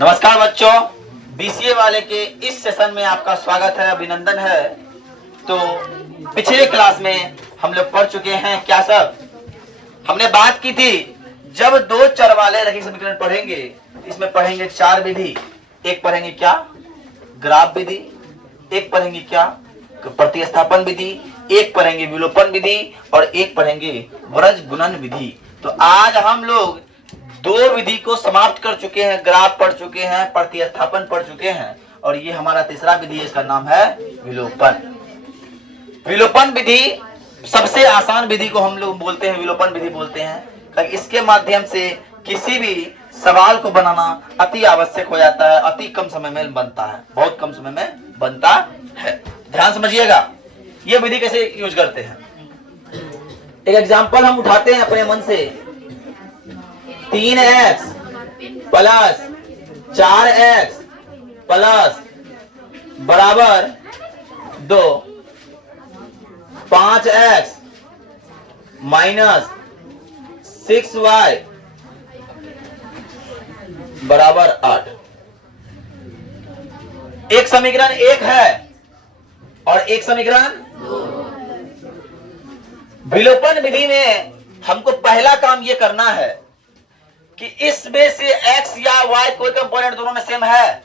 नमस्कार बच्चों, बीसीए वाले के इस सेशन में आपका स्वागत है, अभिनंदन है। तो पिछले क्लास में हम लोग पढ़ चुके हैं क्या सब? हमने बात की थी जब दो चर वाले रैखिक समीकरण पढ़ेंगे, इसमें पढ़ेंगे चार विधि। एक पढ़ेंगे क्या? ग्राफ विधि। एक पढ़ेंगे क्या? प्रतिस्थापन विधि। एक पढ़ेंगे विलोपन विधि और एक पढ़ेंगे व्रज गुणन विधि। तो आज हम लोग दो विधि को समाप्त कर चुके हैं। ग्राफ पढ़ चुके हैं, प्रतिस्थापन पढ़ चुके हैं और ये हमारा तीसरा विधि है, इसका नाम है विलोपन। विलोपन विधि सबसे आसान विधि को हम लोग बोलते हैं, विलोपन विधि बोलते हैं। इसके माध्यम से किसी भी सवाल को बनाना अति आवश्यक हो जाता है, अति कम समय में बनता है, बहुत कम समय में बनता है। ध्यान समझिएगा ये विधि कैसे यूज करते हैं। एक एग्जांपल हम उठाते हैं अपने मन से। 3x प्लस 4x प्लस बराबर 2, 5x माइनस 6y बराबर 8। एक समीकरण एक है और एक समीकरण। विलोपन विधि में हमको पहला काम यह करना है कि इसमें से x या y कोई कंपोनेंट दोनों में सेम है,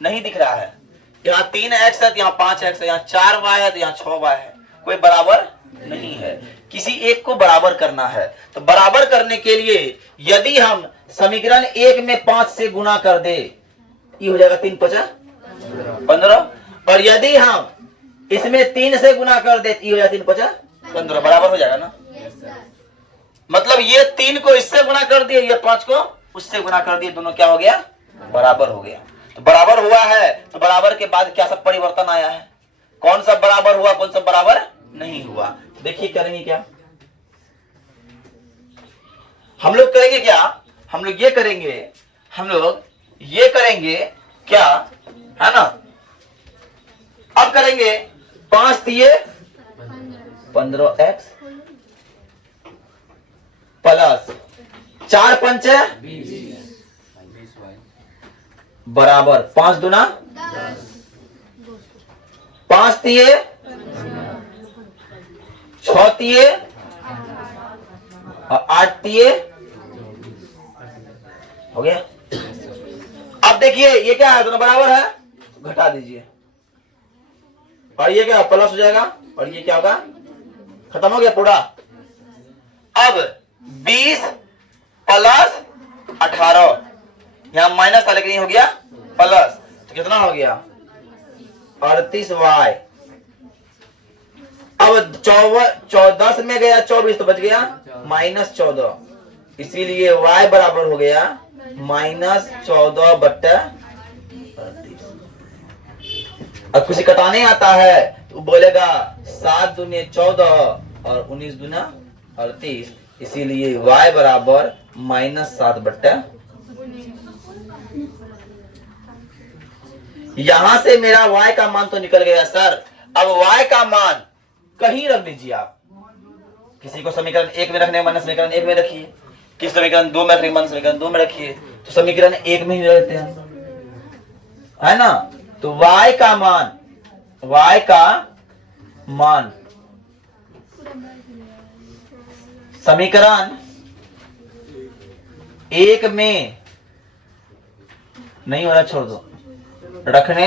नहीं दिख रहा है। यहाँ 3x है तो यहाँ 5x है, यहाँ 4y है तो यहाँ 6y है, कोई बराबर नहीं है। किसी एक को बराबर करना है। तो बराबर करने के लिए यदि हम समीकरण एक में 5 से गुणा कर दे, ये हो जाएगा 3 5 15। और यदि हम इसमें 3 से गुणा कर दे, ये हो जाएगा 3 5 15, बराबर हो जाएगा ना। मतलब ये 3 को इससे गुणा कर दिए, ये 5 को उससे गुणा कर दिए, दोनों क्या हो गया? बराबर हो गया। तो बराबर हुआ है तो बराबर के बाद क्या सब परिवर्तन आया है? कौन सा बराबर हुआ, कौन सा बराबर नहीं हुआ? देखिए करेंगे क्या हम लोग? करेंगे क्या हम लोग? ये करेंगे, हम लोग ये करेंगे क्या, है ना। अब करेंगे 5 दिए 15x प्लस 4 5 बराबर 5 दूना 5 दिए 6 दिए और 8 दिए, हो गया। अब देखिए ये क्या है, दोनों बराबर है, घटा दीजिए और ये क्या प्लस हो जाएगा और ये क्या होगा, खत्म हो गया पूरा। अब 20 प्लस 18, यहां माइनस था लेकिन ये हो गया प्लस, तो कितना हो गया 38y। अब 10 में गया 24 तो बच गया -14, इसीलिए y बराबर हो गया -14/38। अब किसी कटाने आता है तो बोलेगा 7 दूनी 14 और 19 दूना 38, इसीलिए y बराबर -7/। यहां से मेरा y का मान तो निकल गया सर। अब y का मान कहीं रख दीजिए आप। किसी को समीकरण 1 में रखने मन समीकरण 1 में रखिए, किस समीकरण 2 में रखने मन समीकरण 2 में रखिए। तो समीकरण 1 में ही रहते हैं, है ना। तो y का मान समीकरण 1 में नहीं हो रहा, छोड़ दो, रखने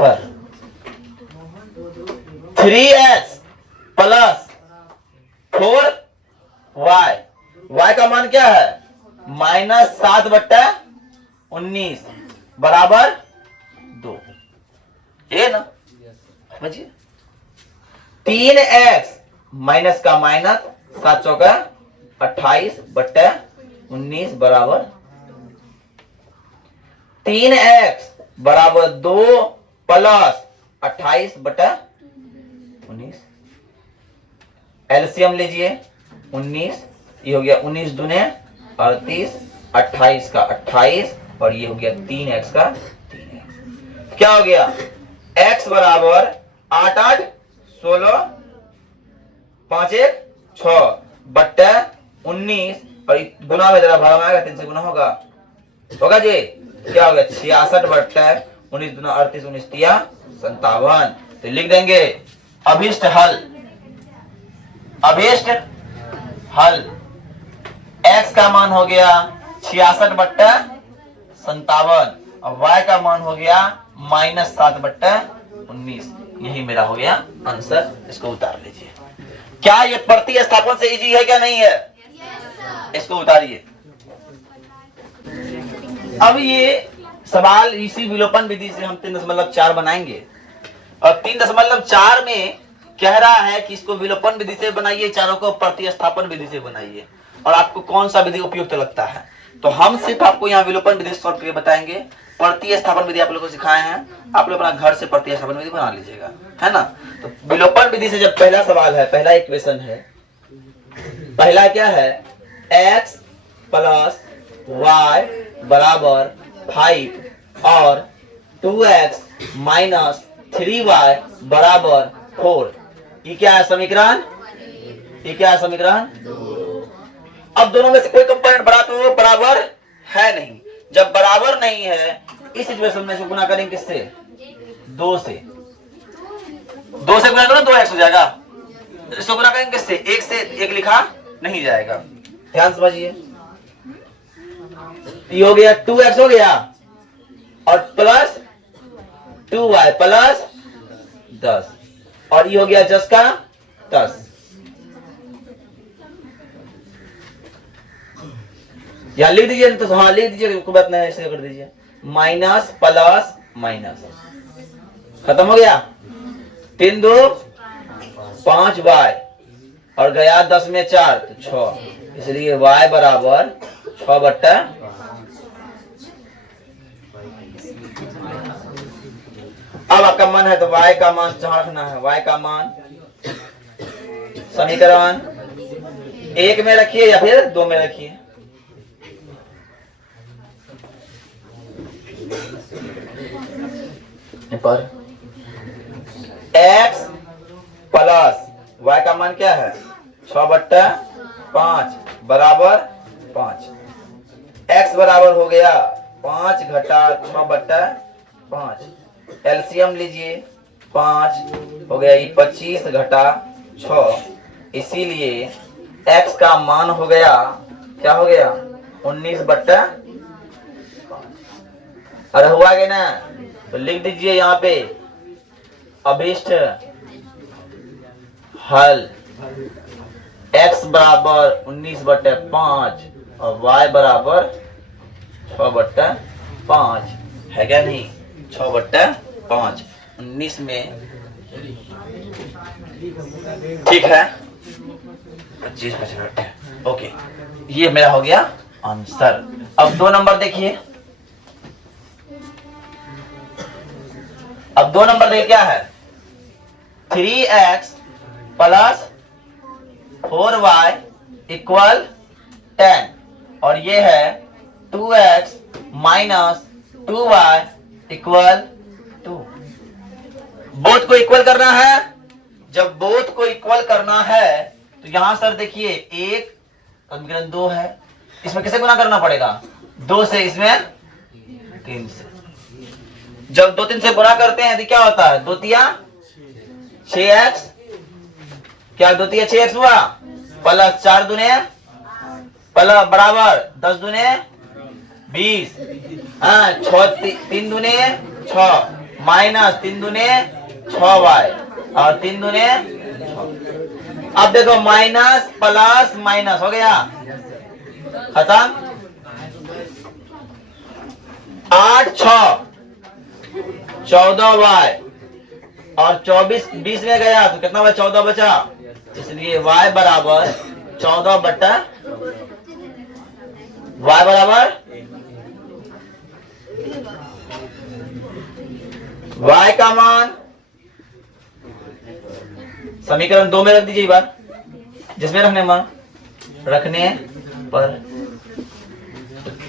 पर 3x प्लस 4y, y का मान क्या है -7/19 बराबर 2, ये ना समझिए। 3x माइनस का माइनस 7 चौका 28/19 बराबर 3x बराबर 2 प्लस 28/19। एलसीएम लीजिए 19, ये हो गया 19 दूने 38, 28 का 28 और ये हो गया 3x का 3x। क्या हो गया x बराबर 8 8 16 5 1 6 बट्टा 19 और गुना में जरा भाग में आएगा 3 से गुना होगा जी। क्या हो गया 66 बट्टा 19 गुना 38 19 तिया 57। तो लिख देंगे अभिष्ट हल, अभिष्ट हल x का मान हो गया 66 बट्टा 57 और y का मान हो गया -7 बट्टा 19। यही मेरा हो गया आंसर। इसको उतार लीजिए। क्या ये प्रतिस्थापन से इजी है क्या नहीं है? इसको उतारिए। अब ये सवाल इसी विलोपन विधि से हम 3.4 बनाएंगे और 3.4 में कह रहा है कि इसको विलोपन विधि से बनाइए, चारों को प्रतिस्थापन विधि से बनाइए और आपको कौन सा विधि उपयुक्त लगता है। तो हम सिर्फ आपको यहाँ विलोपन विधि सॉल्व करके बताएंगे। प्रतिस्थापन विधि आप लोगों को सिखाए हैं, आप लोग अपना घर से प्रतिस्थापन विधि बना लीजिएगा, है ना। तो विलोपन विधि से जब पहला सवाल है, पहला इक्वेशन है, पहला क्या है x प्लस y बराबर 5 और 2x माइनस 3y बराबर 4। ये क्या है समीकरण? ये क्या है समीकरण? अब दोनों में से कोई कंपोनेंट बड़ा तो बराबर है नहीं। जब बराबर नहीं है इस सिचुएशन में से गुना करेंगे किससे? 2 से। 2 से गुना करो 2x हो जाएगा। इसको गुना करेंगे किससे? 1 से 1 लिखा नहीं जाएगा। ध्यान समझिए। ये हो गया 2x हो गया और प्लस 2y प्लस 10 और ये हो गया 10 का 10। या लिख दीजिए तो हाँ लिख दीजिए, कोई बात नहीं, ऐसे कर दीजिए। माइनस प्लस माइनस खत्म हो गया। 3 2 5 y और गया 10 में 4 तो 6, इसलिए y बराबर 6 बट्टा। अब आपका मन है तो y का मान जहां रखना है, y का मान समीकरण 1 में रखिए या फिर 2 में रखिए। पर x प्लस y का मान क्या है 6 बट्टा 5 बराबर 5। x बराबर हो गया 5 घटा 6 बट्टा 5। एलसीएम लीजिए 5 हो गया ये 25 घटा 6, इसीलिए x का मान हो गया क्या हो गया 19 बट्टा 5। अरे हुआ क्या ना, तो लिख दीजिए यहाँ पे अभिष्ट हल x बराबर 19 बट्टा 5 और y बराबर 6 बट्टा 5 है क्या नहीं? 6 बट्टा 5 19 में ठीक है 25 बटे। ओके, ये मेरा हो गया आंसर। अब 2 नंबर देखिए। अब 2 नंबर देखिए क्या है 3x प्लस 4y इक्वल 10 और ये है 2x minus 2y equal 2। Both को इक्वल करना है। जब बोथ को इक्वल करना है तो यहां सर देखिए 1 समीकरण 2 है, इसमें किसे गुना करना पड़ेगा 2 से, इसमें 3 से। जब 2 3 से गुना करते हैं तो क्या होता है 2 तिया 6x, क्या 2 तिया 6x हुआ प्लस 4 दूने प्लस बराबर 10 दूने 20, 3 दूने 6 माइनस 3 दूने 6y और 3 दूने 6। अब देखो माइनस प्लस माइनस हो गया खत्म। 8 6 14y और 24 20 में गया तो कितना बचा 14 बचा, इसलिए y बराबर 14 बट्टा y बराबर y का मान समीकरण 2 में रख दीजिए बात, जिसमें रखने पर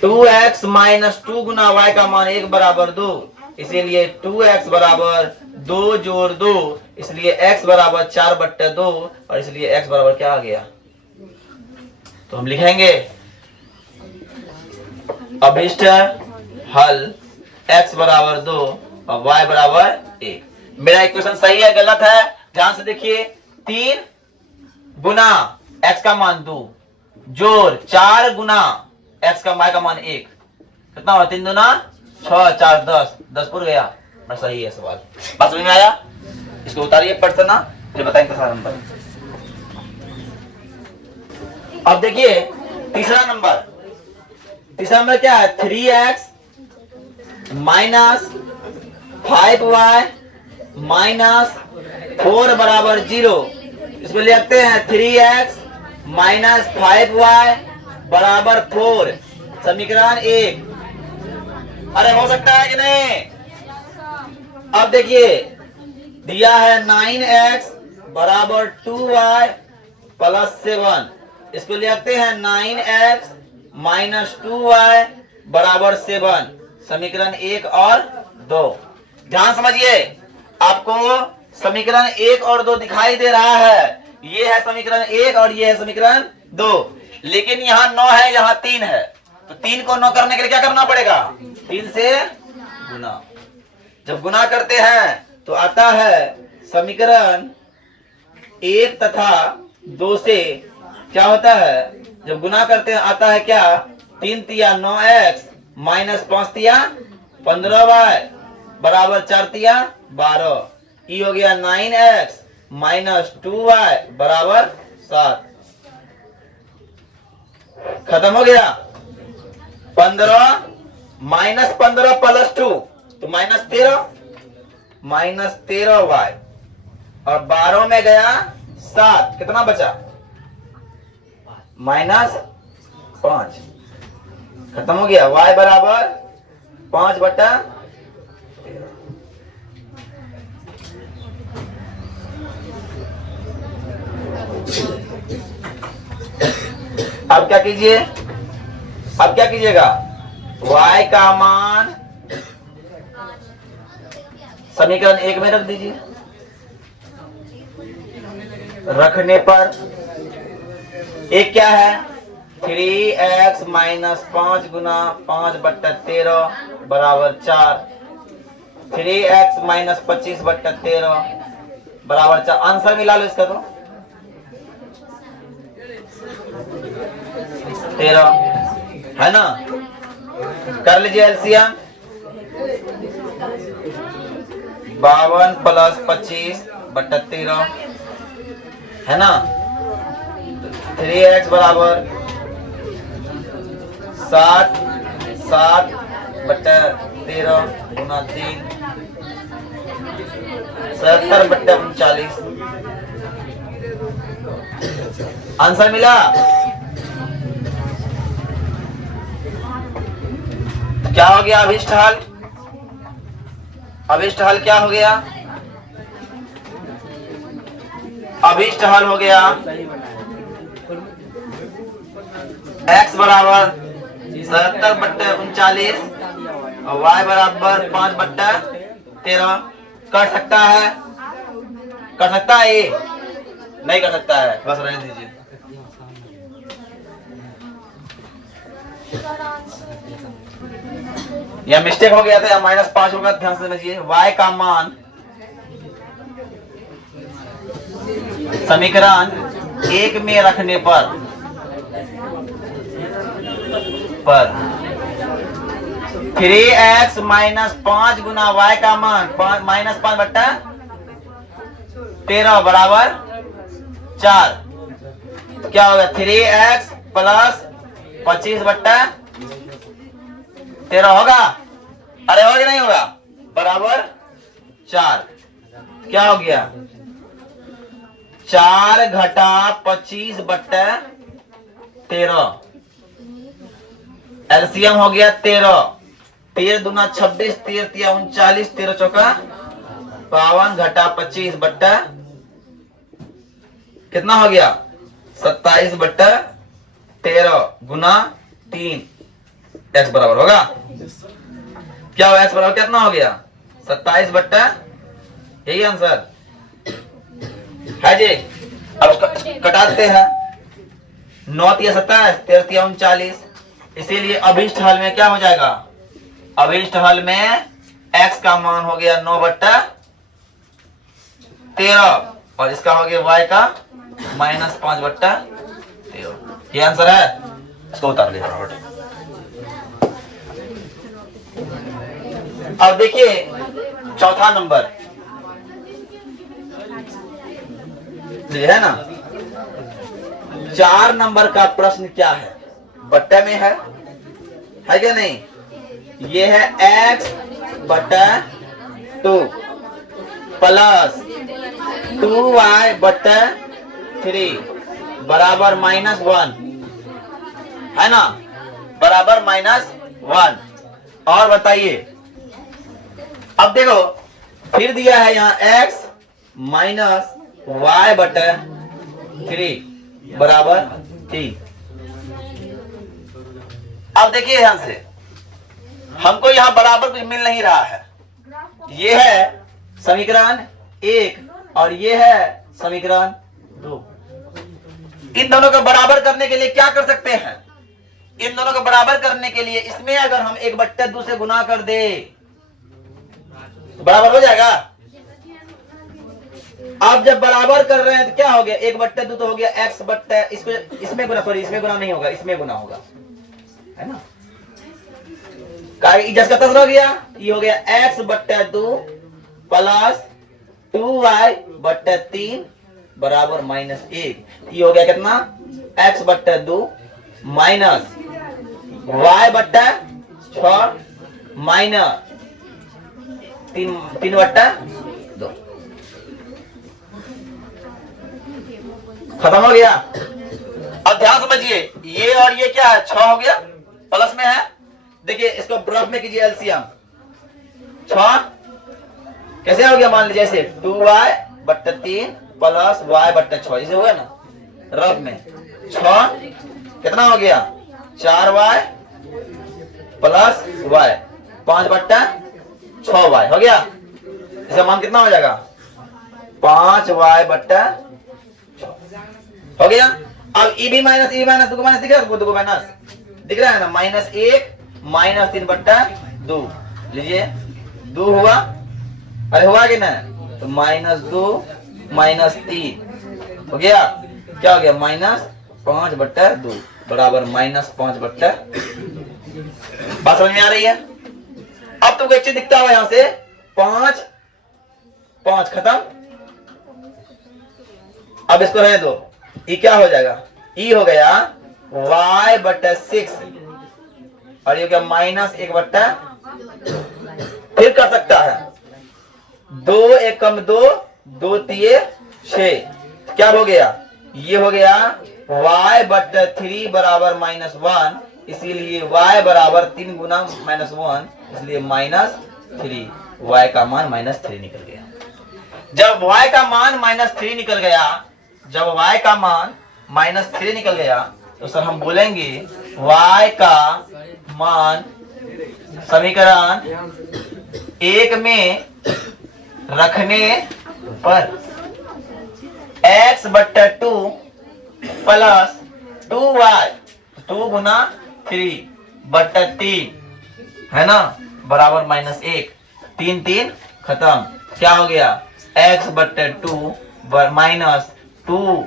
2x माइनस 2 गुना y का मान 1 बराबर 2, इसीलिए 2x बराबर 2 जोड़ 2, इसलिए x बराबर 4 बट्टे 2 और इसलिए x बराबर क्या आ गया, तो हम लिखेंगे अभिष्ट हल x बराबर 2 और y बराबर 1। मेरा इक्वेशन सही है गलत है? ध्यान से देखिए। 3 गुना x का मान 2 जोड़ 4 गुना x का y का मान 1 कितना हुआ? 3 दूना 6 4 10 पुर गया। और सही है सवाल। बात समझ में आया? इसको उतारिए प्रश्न ना, फिर बताएंगे दूसरा नंबर। अब देखिए तीसरा नंबर क्या है? 3x माइनस 5y माइनस 4 बराबर 0। इसको लिखते हैं 3x माइनस 5y बराबर 4, समीकरण 1। अरे हो सकता है कि नहीं? अब देखिए दिया है 9x बराबर 2y प्लस 7। इसको लिखते हैं 9x माइनस 2y बराबर 7, समीकरण 1 और 2। ध्यान समझिए, आपको समीकरण 1 और 2 दिखाई दे रहा है। ये है समीकरण 1 और ये है समीकरण 2, लेकिन यहाँ 9 है, यहाँ 3 है। तो 3 को 9 करने के लिए क्या करना पड़ेगा? 3 से गुना। जब गुना करते हैं तो आता है समीकरण 1 तथा 2 से क्या होता है? जब गुना करते हैं आता है क्या? 3 तिया 9x माइनस 5 तिया 15y बराबर 4 तिया 12। ये हो गया 9x माइनस 2y बराबर 7। खत्म हो गया। 15 माइनस 15 प्लस 2 तो माइनस 13y और 12 में गया 7, कितना बचा? -5। खत्म हो गया। y बराबर 5/13। अब क्या कीजिए? अब क्या कीजिएगा? y का मान समीकरण 1 में रख दीजिए। रखने पर एक क्या है? 3x माइनस 5 गुना 5/13 बराबर 4। 3x माइनस 25/13 बराबर 4। आंसर मिला लो इसका तो 13 है ना। कर लीजिए एलसीएम। 52 प्लस 25/13 है ना। 3x बराबर 7/13 गुना 3 77/39। आंसर मिला। क्या हो गया? अभिष्ट हल। अभिष्ट हल क्या हो गया? अभिष्ट हल हो गया x बराबर 77/39 और y बराबर 5/13। कर सकता है? कर सकता है? ये नहीं कर सकता है, बस रहने दीजिए। यह मिस्टेक हो गया था, -5 होगा। ध्यान से समझिए। y का मान समीकरण 1 में रखने पर 3x माइनस 5 गुना y का मान -5/13 बराबर 4। क्या होगा? 3x प्लस 25/13 होगा। अरे होगा नहीं होगा? बराबर 4। क्या हो गया? 4 घटा 25/13। एलसीएम हो गया 13। 13 दूना 26, 13 तिया 39, 13 चौका 52 घटा 25 कितना हो गया? 27/13 गुना 3। x बराबर होगा क्या? x बराबर कितना हो गया? 27 यही आंसर है जी। अब कटाते हैं। 9 तिया 27, 13 तिया 39, इसीलिए अभिष्ट हल में क्या हो जाएगा, अभिष्ट हल में x का मान हो गया 9/13 और इसका हो गया y का -5/13। ये आंसर है, इसको उतार लिया। अब देखिए चौथा नंबर ये है ना, 4 नंबर का प्रश्न क्या है, बट्टे में है क्या नहीं। ये है x/2 प्लस 2y/3 बराबर -1 है ना, बराबर -1। और बताइए, अब देखो फिर दिया है यहाँ x - y/3 बराबर 3। अब देखिए ध्यान से, हमको यहाँ बराबर कुछ मिल नहीं रहा है। ये है समीकरण 1 और ये है समीकरण 2। इन दोनों को बराबर करने के लिए क्या कर सकते हैं, इन दोनों को बराबर करने के लिए इसमें अगर हम 1/2 से गुना कर दे तो बराबर हो जाएगा। आप जब बराबर कर रहे हैं तो क्या हो गया, 1/2 तो हो गया x बट्टा, इसको इसमें गुना, सॉरी इसमें गुना नहीं होगा, इसमें गुना होगा, है ना। जिसका तस्वीर हो गया, ये हो गया x/2 प्लस 2y/3 बराबर -1। ये हो गया कितना, x/2 माइनस y/6 माइनस 3/2 खत्म हो गया। अब ध्यान समझिए, ये और ये क्या है, 6 हो गया, प्लस में है। देखिए इसको ब्रफ में कीजिए एलसीएम, 6 कैसे हो गया, मान लीजिए ऐसे 2y/3 प्लस y/6 इसे हुआ ना रफ में, 6 कितना हो गया, 4y प्लस y 5/6y हो गया। इसका मान कितना हो जाएगा, 5y/6 हो गया। अब e भी माइनस दो को माइनस दिख रहा है, दो को माइनस दिख रहा है ना, -1 - 3/2 लीजिए, 2 हुआ, अरे हुआ कि ना, तो -2 - 3 हो गया, क्या हो गया, -5/2 बराबर -5/2। बात समझ में आ रही है। अब तुमको एक चीज दिखता हुआ यहां से, 5 खत्म। अब इसको रहने दो, ई क्या हो जाएगा, ई हो गया y/6 और ये क्या -1/, फिर कर सकता है 2 1 कम 2 2 3 6, क्या हो गया, ये हो गया y/3 बराबर -1, इसीलिए y बराबर 3 गुना -1, इसलिए -3, y का मान -3 निकल गया। जब y का मान -3 निकल गया, जब y का मान -3 निकल गया तो सर हम बोलेंगे y का मान समीकरण 1 में रखने पर x/2 प्लस 2y 2 गुना 3/3 है ना, बराबर -1, 3 3 खत्म, क्या हो गया, x/2 माइनस 2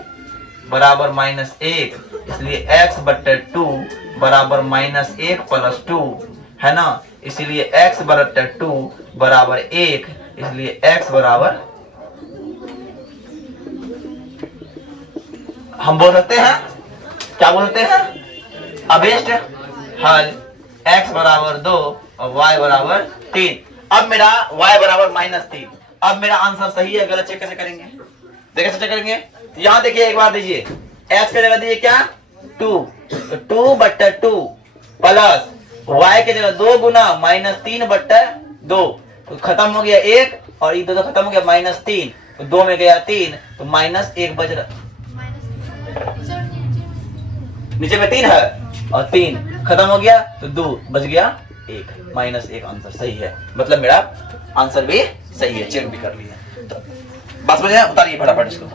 बराबर -1, इसलिए x/2 बराबर -1 प्लस 2 है ना, इसलिए x/2 बराबर 1, इसलिए x बराबर, हम बोल सकते हैं, क्या बोलते हैं, अभिष्ट हल x बराबर 2 और y बराबर 3। अब मेरा y बराबर -3, अब मेरा आंसर सही है गलत चेक कैसे करेंगे, देखिए चेक करेंगे। यहां देखिए एक बार दीजिए, x की जगह दीजिए क्या, 2, तो 2/2 प्लस y की जगह 2 गुना -3/2, तो खत्म हो गया 1 और ये 2 खत्म हो गया -3, तो 2 में गया 3, तो -1 बच रहा, नीचे में 3 है और 3 खत्म हो गया, तो 2 बच गया 1, -1 आंसर सही है, मतलब मेरा आंसर भी सही है, चेक भी कर लिया। तो बस बजे उतारिए फटाफट इसको।